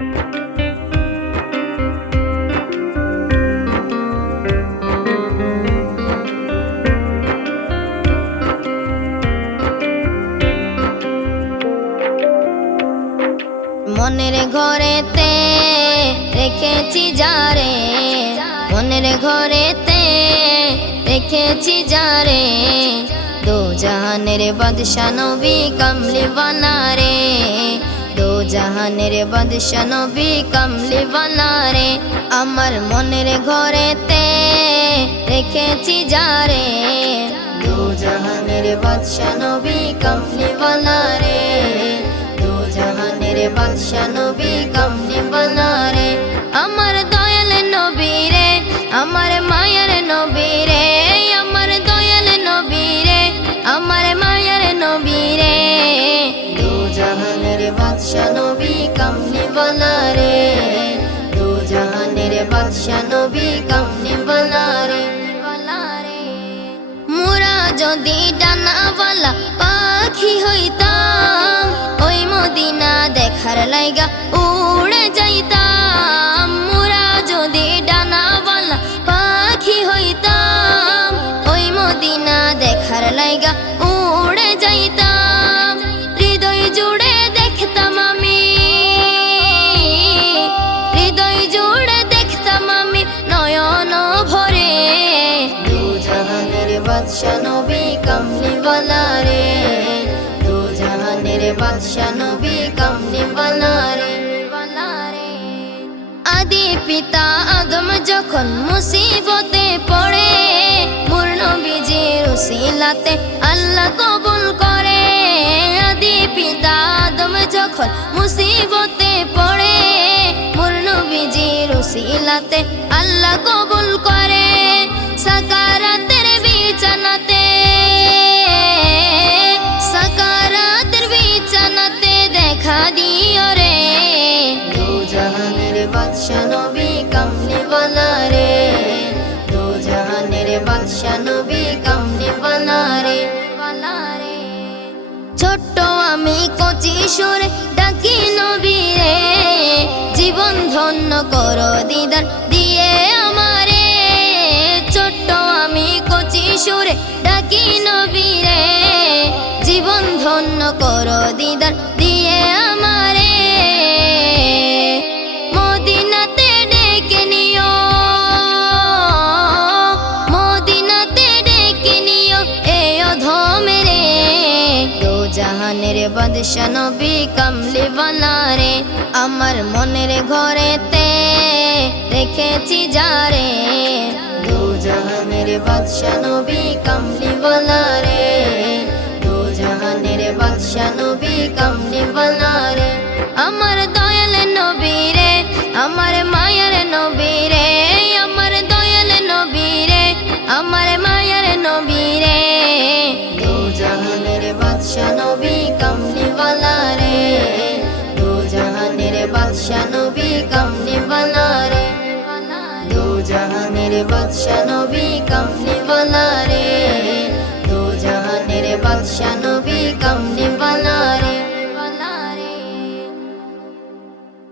মনের ঘরেতে রেখেছি যারে, মনের ঘরেতে রেখেছি যারে, দো জাহানের বাদশা নবী কামলিওয়ালা রে, দো জাহানের বাদশা নবী কামলিওয়ালা রে। আমার মনের ঘরেতে রেখেছি যারে, দো জাহানের বাদশা নবী কামলিওয়ালা রে, দো জাহানের বাদশা নবী কামলিওয়ালা রে। আমার দয়াল নবী রে, আমার মায়ের নবী রে, আমার দয়াল নবী রে, আমার মায়ের নবী রে, দো জাহানের বাদশা নবী কামলিওয়ালা রে, দো জাহানের বাদশা নবী কামলিওয়ালা রে। মোরা যদি ডানাওয়ালা পাখি হইতাম, ওই মদিনা দেখার লাইগা উড়ে যাইতাম। মোরা যদি ডানাওয়ালা পাখি হইতাম, ওই মদিনা দেখার লাইগা উড়ে যাইতাম। হৃদয় জুড়ে দেখতাম আমি, হৃদয় জুড়ে দেখতাম আমি নয়ন ভরে, দো জাহানের বাদশা নবী কামলিওয়ালা রে, দো জাহানের বাদশা নবী কামলিওয়ালা রে। আদি পিতা আদম যখন মুসিবতে পড়ে, মোর নবীজির উসিলাতে আল্লাহ কবুল করে। আদি পিতা আদম যখন মুসিবতে পড়ে, মোর নবীজির উসিলাতে আল্লাহ কবুল করে। সাকারাতের বিছানাতে, সাকারাতের বিছানাতে দেখা দিও রে, দো জাহানের বাদশা নবী কামলিওয়ালা রে, দো জাহানের বাদশা নবী কামলিওয়ালা রে। ছোট্ট আমি কচি সুরে ডাকি নবী রে, জীবন ধন্য করো দিদার দিয়ে আমারে। ছোট্ট আমি কচি সুরে ডাকি নবী রে, জীবন ধন্য করো দিদার দিয়ে আমারে। মদিনাতে ডেকে নিও, মদিনাতে ডেকে নিও এই অধমে রে, দো জাহানের বাদশা নবী কামলিওয়ালা রে। আমার মনের ঘরেতে রেখেছি যারে, দো জাহানের বাদশা নবী কামলিওয়ালা রে, দো জাহানের বাদশা নবী কামলিওয়ালা রে। আমার দয়াল নবী রে, আমার মায়ের নবী রে, আমার দয়াল নবী রে, আমার মায়ের নবী রে, দো জাহানের বাদশা নবী কামলিওয়ালা রে, দো জাহানের বাদশা নবী কামলিওয়ালা রে, দো জাহানের বাদশা নবী